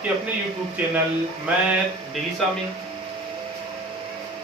आपके अपने YouTube channel math डेलीसा में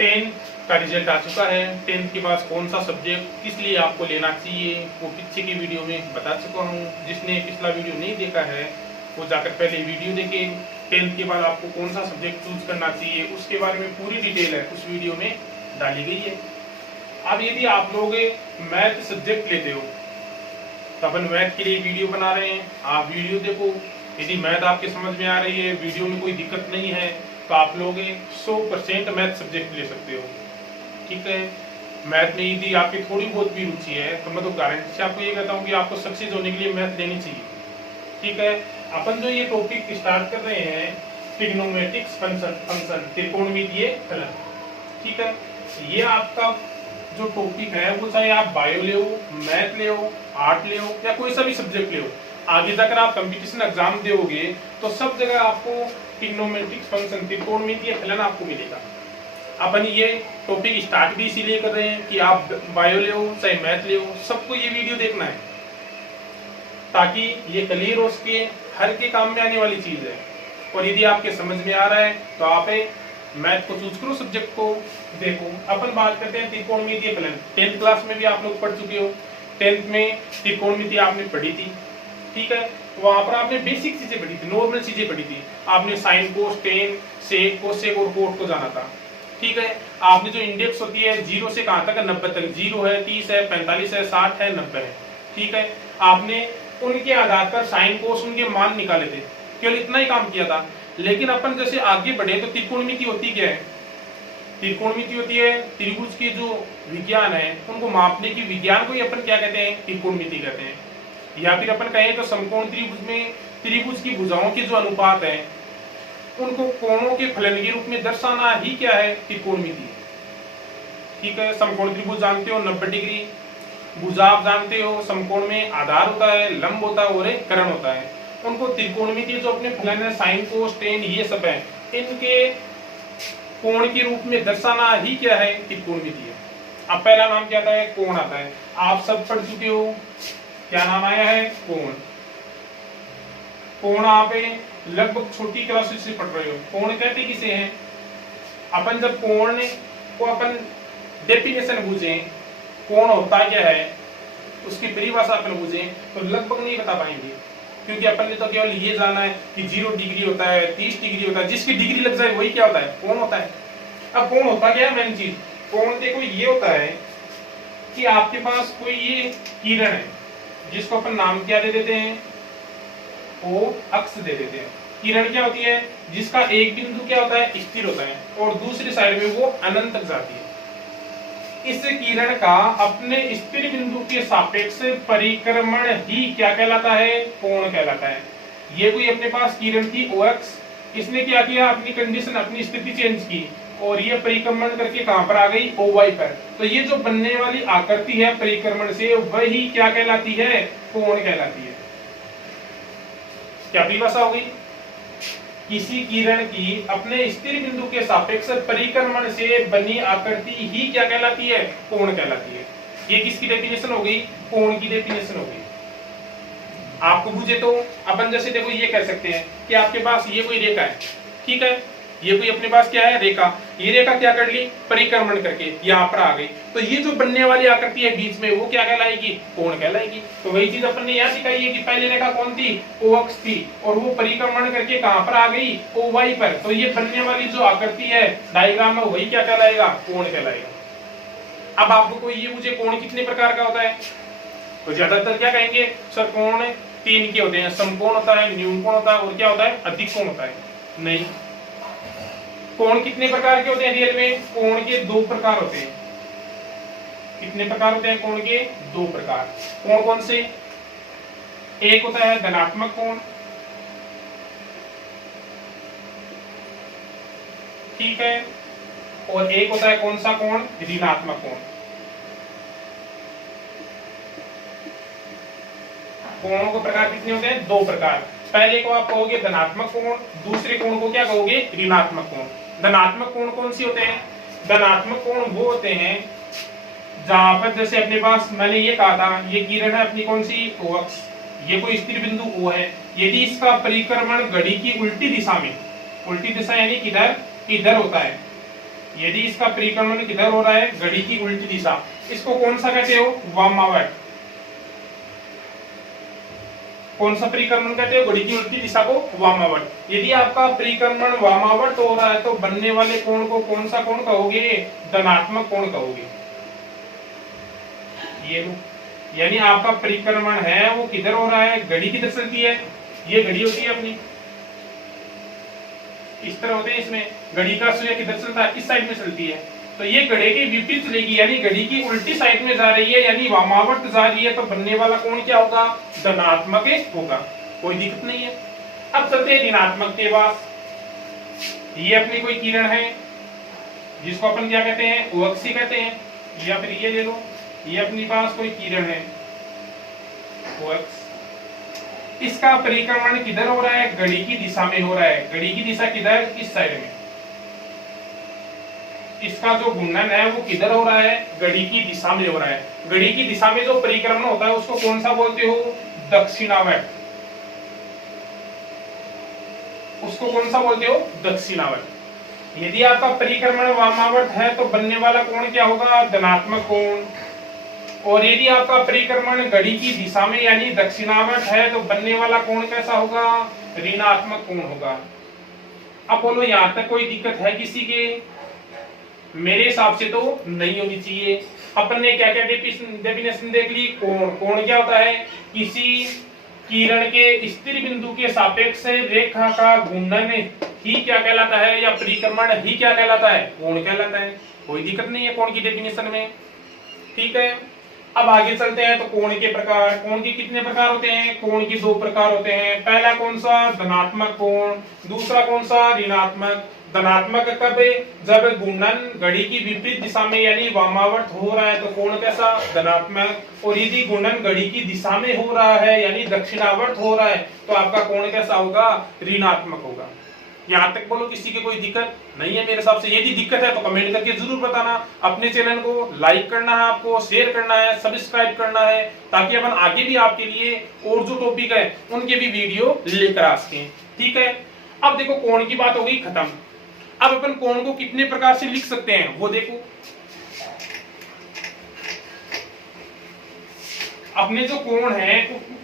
10th का रिजल्ट आ चुका है। 10th के बाद कौन सा सब्जेक्ट किस लिए आपको लेना चाहिए वो पीछे की वीडियो में बता चुका हूँ। जिसने पिछला वीडियो नहीं देखा है वो जाकर पहले वीडियो देखें। 10th के बाद आपको कौन सा सब्जेक्ट चूज करना चाहिए उसके बारे में पूरी डिटेल है उस वीडियो में डाली गई है। अब यदि आप लोग मैथ सब्जेक्ट लेते हो तो अपन मैथ के लिए वीडियो बना रहे हैं, आप वीडियो देखो। यदि मैथ आपके समझ में आ रही है, वीडियो में कोई दिक्कत नहीं है, तो आप लोग 100% मैथ सब्जेक्ट ले सकते हो। ठीक है, मैथ में यदि आपकी थोड़ी बहुत भी रुचि है तो मैं तो गारंटी से आपको ये कहता हूँ कि आपको सक्सेस होने के लिए मैथ लेनी चाहिए। ठीक है, अपन जो ये टॉपिक स्टार्ट कर रहे हैं ट्रिग्नोमेट्रिक्स फंक्शन त्रिकोणमितीय फलन। ठीक है, ये आपका जो टॉपिक है वो चाहे आप बायो ले हो, मैथ ले हो, आर्ट ले हो या कोई सा भी सब्जेक्ट ले हो, आगे जाकर आप कंपटीशन एग्जाम दोगे तो सब जगह आपको ट्रिग्नोमेट्रिक्स फंक्शन त्रिकोणमितीय फलन आपको मिलेगा। अपन ये टॉपिक स्टार्ट भी इसीलिए कर रहे हैं कि आप बायो ले हो चाहे मैथ ले हो, सबको ये वीडियो देखना है ताकि ये क्लियर हो सके, हर के काम में आने वाली चीज है। और यदि आपके समझ में आ रहा है तो आप मैथ को चूज करो, सब्जेक्ट को देखो। अपन बात करते हैं त्रिकोणमितीय फलन। 10th क्लास में भी आप लोग पढ़ चुके हो, 10th में त्रिकोणमिति आपने पढ़ी थी। ठीक है, वहां पर आपने बेसिक चीजें पढ़ी थी, नॉर्मल चीजें पढ़ी थी। आपने sine cos tan sec cosec और कोट को जाना था। ठीक है, आपने जो इंडेक्स होती है 0 से कहां तक है 90 तक, 0 है 30 है 45 है 60 है 90 है। ठीक है, आपने उनके आधार पर साइन कोस उनके मान निकाले थे, केवल इतना ही काम किया था। लेकिन अपन जैसे आगे बढ़े तो त्रिकोणमिति होती क्या है? त्रिकोणमिति होती है त्रिभुज के जो विज्ञान है उनको मापने की विज्ञान को ही अपन क्या कहते हैं? त्रिकोणमिति कहते हैं। या फिर अपन कहें तो समकोण त्रिभुज में त्रिभुज की भुजाओं के जो अनुपात है उनको कोणों के फलन के रूप में दर्शाना ही क्या है? त्रिकोणमिति। ठीक है, समकोण त्रिभुज जानते हो 90 डिग्री, भुजा आप जानते हो समकोण में आधार होता है, लंब होता है और एक कर्ण होता है। उनको त्रिकोणमिति जो अपने फलन है साइन कोस टेन ये सब है, इनके कोण के रूप में दर्शाना ही क्या है? त्रिकोणमिति है। अब पहला नाम क्या आता है? कोण आता है। आप सब पढ़ चुके हो, क्या नाम आया है? कोण। कोण आप लगभग छोटी क्लासेस से पढ़ रहे हो। कोण कहते किसे हैं? अपन जब कोण को अपन डेफिनेशन पूछें कोण होता क्या है, उसकी परिभाषा अपन पूछें तो लगभग नहीं बता पाएंगे, क्योंकि अपन ने तो केवल ये जाना है कि 0 डिग्री होता है 30 डिग्री होता है, जिसकी डिग्री लग जाए वही क्या होता है? कोण होता है। अब कोण होता क्या है? मेन चीज कोण देखो ये होता है कि आपके पास कोई ये किरण है जिसको अपन नाम क्या दे देते हैं? ओ अक्ष दे देते हैं। किरण क्या होती है? जिसका एक बिंदु क्या होता है? स्थिर होता है और दूसरी साइड में वो अनंत तक जाती है। इस किरण का अपने स्थिर बिंदु के सापेक्ष परिक्रमण ही क्या कहलाता है? कोण कहलाता है। ये कोई अपने पास किरण थी ओ अक्ष, इसने क्या किया? अपनी कंडीशन अपनी स्थिति चेंज की और ये परिक्रमण करके कहां पर आ गई? ओ वाई पर। तो ये जो बनने वाली आकृति है परिक्रमण से वही क्या कहलाती है? कोण कहलाती है। क्या परिभाषा हो गई? किसी किरण की अपने स्थिर बिंदु के सापेक्ष परिक्रमण से बनी आकृति ही क्या कहलाती है? कोण कहलाती है। ये किसकी डेफिनेशन हो गई? कोण की डेफिनेशन हो गई। आपको पूछे तो अपन जैसे देखो ये कह सकते हैं कि आपके पास ये कोई रेखा है। ठीक है, ये कोई अपने पास क्या है? रेखा। ये रेखा क्या कर ली? परिक्रमण करके यहाँ पर आ गई। तो ये जो बनने वाली आकृति है बीच में वो क्या कहलाएगी? कोण कहलाएगी। तो वही चीज अपन ने यहाँ सिखाई है कि पहले रेखा कौन थी? ओ अक्ष थी और वो परिक्रमण करके कहां पर आ गई? ओ वाई पर। तो ये बनने वाली जो आकृति है डायग्राम में वही क्या कहलाएगा? कोण कहलाएगा। अब आपको कोई ये पूछे कोण कितने प्रकार का होता है तो ज्यादातर क्या कहेंगे? सर कोण 3 के होते हैं, समकोण होता है, न्यून कोण होता है और क्या होता है? अधिक कोण होता है। नहीं, कोण कितने प्रकार के होते हैं रियल में? कोण के 2 प्रकार होते हैं। कितने प्रकार होते हैं कोण के? 2 प्रकार। कोण कौन से? एक होता है धनात्मक कोण, ठीक है, और एक होता है कौन सा कोण? ऋणात्मक कोण। कोणों के प्रकार कितने होते हैं? 2 प्रकार। पहले को आप कहोगे धनात्मक कोण, दूसरे कोण को क्या कहोगे? ऋणात्मक कोण। धनात्मक कोण कौन से होते हैं? धनात्मक कोण वो होते हैं जहां पर जैसे अपने पास मैंने ये कहा था ये किरण है अपनी कौन सी? ओ अक्ष। ये कोई स्थिर बिंदु O है। यदि इसका परिक्रमण घड़ी की उल्टी दिशा में, उल्टी दिशा यानी किधर, इधर होता है, यदि इसका परिक्रमण किधर हो रहा है, घड़ी की उल्टी दिशा, इसको कौन सा कहते हो, वामावर्त। कौन सा परिक्रमण कहते हो, घड़ी की उल्टी दिशा को वामावर्त। यदि आपका परिक्रमण वामावर्त हो रहा है तो बनने वाले कोण को कौन सा कोण कहोगे, धनात्मक कोण कहोगे। ये लो, यानी आपका परिक्रमण है वो किधर हो रहा है, घड़ी किधर चलती है, ये घड़ी होती है अपनी, इस तरह होते हैं, इसमें घड़ी का सुइया किधर चलता है, इस साइड में चलती है, तो ये घड़ी के विपरीत चलेगी, यानी घड़ी की उल्टी साइड में जा रही है, यानी वामावर्त जा रही है, तो बनने वाला कोण क्या होगा, धनात्मक होगा, कोई दिक्कत नहीं है। अब चलते हैं ऋणात्मक के पास। ये अपनी कोई किरण है जिसको अपन क्या कहते हैं, ओअक्षी कहते हैं, या फिर ये ले लो, ये अपनी पास कोई किरण है ओअक्ष, इसका परिक्रमण किधर हो रहा है, घड़ी की दिशा में हो रहा है। घड़ी की दिशा किधर, इस साइड में। इसका जो घूर्णन है वो किधर हो रहा है, घड़ी की दिशा में हो रहा है। घड़ी की दिशा में जो परिक्रमण होता है उसको कौन सा बोलते हो, दक्षिणावर्त। उसको कौन सा बोलते हो, दक्षिणावर्त। यदि आपका परिक्रमण वामावर्त है तो बनने वाला कोण क्या होगा, धनात्मक कोण। और यदि आपका परिक्रमण घड़ी की दिशा में यानी दक्षिणावर्त है तो बनने वाला कोण कैसा होगा, ऋणात्मक कोण होगा। अब बोलो यहां तक कोई दिक्कत है किसी के, मेरे हिसाब से तो नहीं होनी चाहिए। अपन ने क्या क्या डेफिनेशन देख ली। कोण, कोण क्या होता है, किसी किरण के स्थिर बिंदु के सापेक्ष रेखा का घूर्णन ही क्या कहलाता है, या परिक्रमण ही क्या कहलाता है, कोण कहलाता है। कोई दिक्कत नहीं है कोण की डेफिनेशन में, ठीक है। अब आगे चलते हैं, तो कोण के प्रकार, कोण के कितने प्रकार होते हैं, कोण के दो प्रकार होते हैं। पहला कौन सा, धनात्मक कोण, दूसरा कौन सा, ऋणात्मक। धनात्मक कब, जब घूर्णन घड़ी की विपरीत दिशा में यानी वामावर्त हो रहा है तो कोण कैसा, धनात्मक। और यदि घूर्णन घड़ी की दिशा में हो रहा है यानी दक्षिणावर्त हो रहा है तो आपका कोण कैसा होगा, ऋणात्मक होगा। यहाँ तक बोलो किसी की कोई दिक्कत नहीं है मेरे हिसाब से। यदि दिक्कत है तो कमेंट करके जरूर बताना। अपने चैनल को लाइक करना है, आपको शेयर करना है, सब्सक्राइब करना है, ताकि अपन आगे भी आपके लिए और जो टॉपिक है उनके भी वीडियो लेकर आ सकें, ठीक है। अब देखो कोण की बात हो गई खत्म। अब अपन कोण को कितने प्रकार से लिख सकते हैं वो देखो। अपने जो कोण है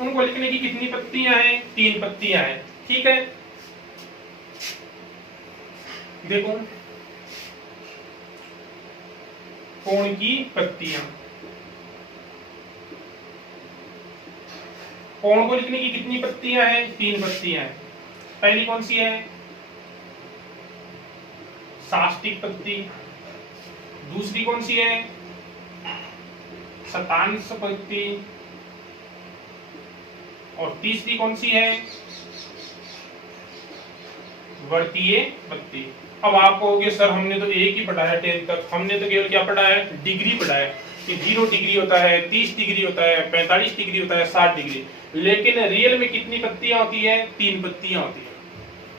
उनको लिखने की कितनी पत्तियां हैं, 3 पत्तियां हैं, ठीक है। देखो कोण की पत्तियां, कोण को लिखने की कितनी पत्तियां हैं, 3 पत्तियां हैं। पहली कौन सी है, साष्टिक पत्ती। दूसरी कौन सी है, शतांश पत्ती। और तीसरी कौन सी है, वर्तीय पत्ती। अब आप कहोगे सर हमने तो एक ही पढ़ा है 10 तक, हमने तो केवल क्या पढ़ा है, डिग्री पढ़ा है कि 0 डिग्री होता है, 30 डिग्री होता है, 45 डिग्री होता है, 60 डिग्री। लेकिन रियल में कितनी पत्तियां होती है, 3 पत्तियां होती है।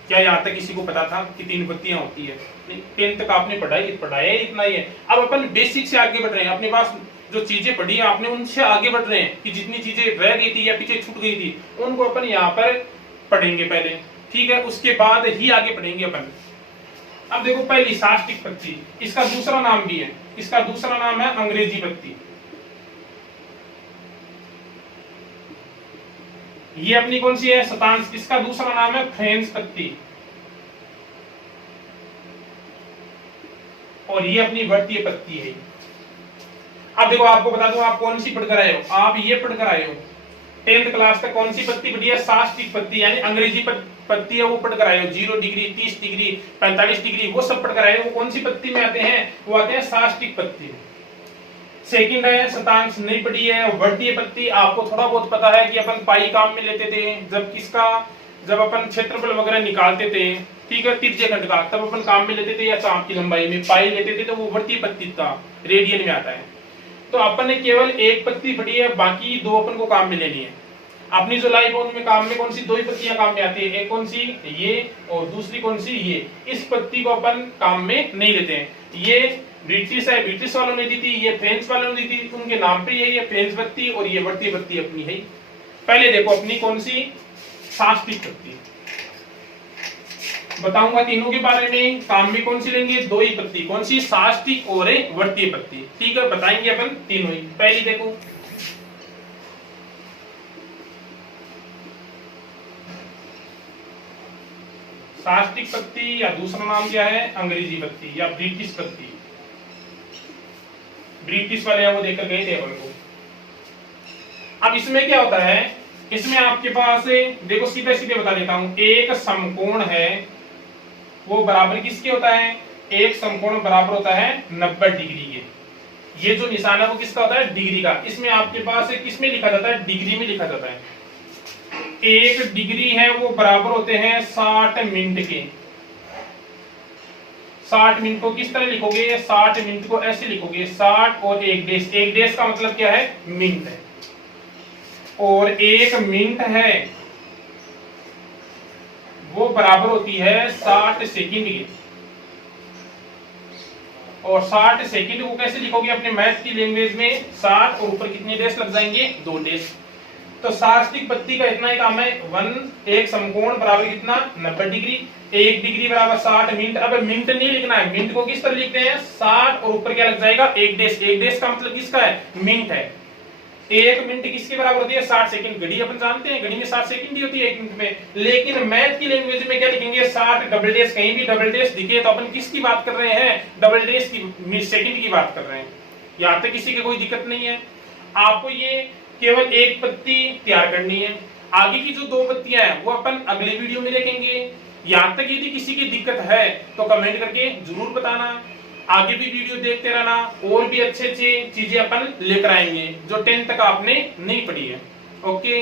क्या यहाँ तक किसी को पता था कि 3 पत्तियां होती है? 10 तक आपने पढ़ाया इतना ही है। अब अपन बेसिक से आगे बढ़ रहे हैं, अपने पास जो चीजें पढ़ी है आपने उनसे आगे बढ़ रहे हैं कि जितनी चीजें रह गई थी या पीछे छूट गई थी उनको अपन यहाँ पर पढ़ेंगे पहले, ठीक है। उसके बाद ही आगे बढ़ेंगे अपन। अब देखो पहली साष्टिक पत्ती, इसका दूसरा नाम भी है, इसका दूसरा नाम है अंग्रेजी पत्ती। ये अपनी कौन सी है, शतांश। इसका दूसरा नाम है फ्रेंच पत्ती। और ये अपनी वर्तीय पत्ती है। अब देखो आपको बता दूं आप कौन सी पढ़कर आए हो, आप ये पढ़कर आए हो 10th क्लास तक कौन सी पत्ती पढ़ी है, साष्टिक पत्ती यानी अंग्रेजी पत्ती है वो पढ़कर आए हो। 0 डिग्री, 30 डिग्री, 45 डिग्री वो सब पढ़कर आए हो। वो कौन सी पत्ती में आते हैं, वो आते हैं साष्टिक पत्ती। सेकंड है शतांश, नहीं पढ़ी है। वर्तीय पत्ती आपको थोड़ा बहुत पता है कि अपन पाई काम में लेते थे, जब अपन क्षेत्रफल वगैरह निकालते थे, ठीक है, त्रिज्य खंड का, तब अपन काम में लेते थे, या चाप की लंबाई में पाई लेते थे, तो वो वर्तीय पत्ती था, रेडियन में आता है। तो अपन ने केवल एक पत्ती पढ़ी है, बाकी 2 अपन को काम में लेनी है। अपनी जो लाइफ है उनमें काम में कौन सी 2 ही पत्तियां काम में आती है, एक कौन सी ये और दूसरी कौन सी ये। इस पत्ती को अपन काम में नहीं लेते हैं। ये ब्रिटिश है, ब्रिटिश वालों ने दी थी, ये फ्रेंच वालों ने दी थी, उनके नाम पे ये फ्रेंच पत्ती और ये वर्तीय पत्ती अपनी है। पहले देखो अपनी कौन सी साष्टिक पत्ती, बताऊंगा तीनों के बारे में। काम में कौन सी लेंगे, दो ही पत्ती, कौन सी, साष्टिक और एक वर्तीय पत्ती। ठीक है, बताएंगे अपन तीनों ही। पहली देखो साष्टिक पत्ती, या दूसरा नाम क्या है अंग्रेजी पत्ती या ब्रिटिश पत्ती। ब्रिटिश वाले वो देकर गए थे अपन को। अब इसमें क्या होता है, इसमें आपके पास देखो सीधे सीधे बता देता हूं, एक समकोण है वो बराबर किसके होता है, एक समकोण बराबर होता है 90 डिग्री के। ये जो निशान है वो किसका होता है, डिग्री का। इसमें आपके पास किसमें लिखा जाता है, डिग्री में लिखा जाता है। एक डिग्री है वो बराबर होते हैं 60 मिनट के। 60 मिनट को किस तरह लिखोगे, 60 मिनट को ऐसे लिखोगे, 60 और एक डेश, एक डेश का मतलब क्या है, मिनट है। और एक मिनट है वो बराबर होती है 60 सेकंड की। और 60 सेकंड को कैसे लिखोगे अपने मैथ की लैंग्वेज में, 60 और ऊपर कितने डेश लग जाएंगे, 2 डेश। तो साष्टिक पत्ती का इतना ही काम है, 1 एक समकोण बराबर कितना 90 डिग्री, 1 डिग्री बराबर 60 मिनट। अब मिनट नहीं लिखना है, मिनट को किस तरह लिखते हैं, 60 और ऊपर क्या लग जाएगा, एक डेश। एक डेश का मतलब किसका है, मिनट है। एक मिनट किसके बराबर होती है, 60 सेकंड। घड़ी अपन जानते हैं, घड़ी में 60 सेकंड ही होती है एक मिनट में। लेकिन मैथ की लैंग्वेज में क्या लिखेंगे, 60 डबल डेश। कहीं भी डबल डेश दिखे तो अपन किसकी बात कर रहे हैं, डबल डेश की, सेकंड की बात कर रहे हैं। यहाँ तक किसी की कोई दिक्कत नहीं है। आपको ये केवल एक पत्ती तैयार करनी है, आगे की जो 2 पत्तियां हैं वो अपन अगले वीडियो में देखेंगे। यहाँ तक यदि किसी की दिक्कत है तो कमेंट करके जरूर बताना। आगे भी वीडियो देखते रहना, और भी अच्छे अच्छे चीजें अपन लेकर आएंगे जो 10 तक आपने नहीं पढ़ी है। ओके।